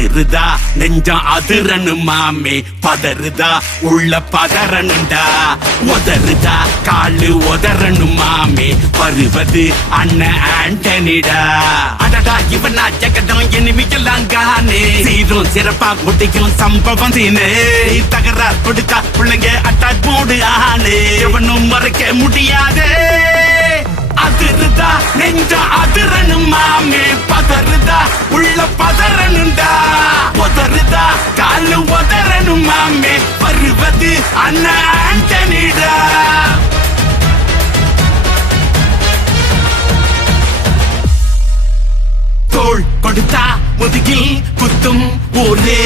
அதிருதா நெஞ்சம் அதிரனு மாமே பதறுதா உள்ள பதறனுண்டா உதறுதா காலு உதறனு மாமே வருவது அண்ணன் ஆண்டனிடா அடடா இவனா ஜெகதம் எனிமிக்கலாம் காணே சீரும் சிறப்பா முடிக்கும் சம்பவம் சீனே தகராறு கொடுத்தா பிள்ளைங்க அட்டாக் போடு ஆனே எவனும் மறைக்க முடியாதே அதிருதா நெஞ்ச அதிரனு மாமே பதறுதா உள்ள பதறனுண்டா உதறுதா காலு உதறனு மாமே வருவது அண்ணன் ஆண்டனிடா தோள் கொடுத்தா முதுகில் குத்தும் ஊரே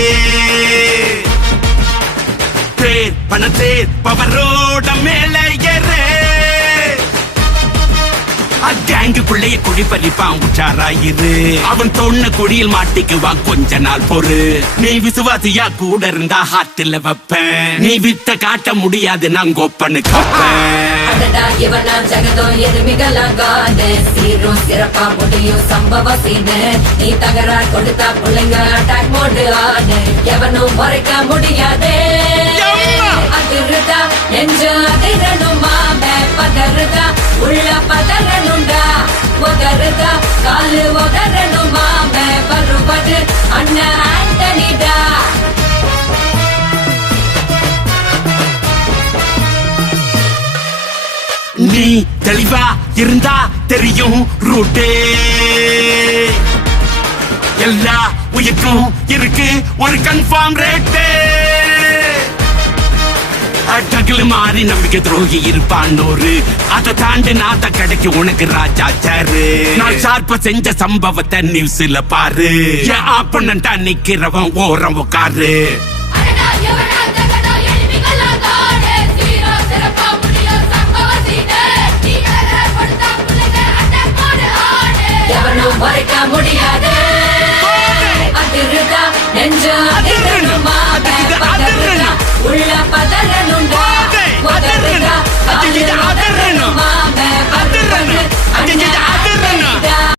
பேர் பணத்தேர் பவரோட மேல ஏறே கேங்குக்குள்ளேயே குழி பறிப்பான் உச்சாராயிரு அவன் தொன்ன குழியில் மாட்டிக்குவான் கொஞ்ச நாள் பொறு நீ விசுவாசியா கூட இருந்தா ஹார்ட்ல வைப்பேன் நீ வித்த காட்ட முடியாது நான் கொப்பனு கப்பேன் இவனா ஜெகதம் எதுமிகலாம் காணே சீரும் சிறப்பா முடியும் சம்பவ சீனு நீ தகராறு கொடுத்தா பிள்ளைங்க அட்டாக் மோடு ஆனு எவனும் மறைக்க முடியாதே அதிருதா நெஞ்சு அதிரணும் மாமே பதறுதா உள்ள பதறனுண்டா உதறுதா காலு உதறணும் மாமே வருவது அண்ணன் ஆண்டனிடா நீ தெளிவா இருந்தா தெரியும் ரூட்டே எல்லா உயிர்க்கும் இருக்கு ஒரு கன்ஃபார்ம் ரேட்டே அட்டகில் மாறி நம்பிக்கை துரோகி இருப்பான் ஒரு அதை தாண்டி நாத்த கிடைக்கு உனக்கு ராஜா சாரு நான் ஷார்ப்ப செஞ்ச சம்பவத்தை நியூஸ்ல பாரு என் ஆப்பனண்டா நிக்கிறவன் ஓரம் உட்காரு எவனும் மறைக்க முடியாது அதிருதா நெஞ்சு அதிரணும் மாமே பதறுதா உள்ள பதறனுண்டா உதறுதா காலு உதறணும் மாமே வருவது அண்ணன்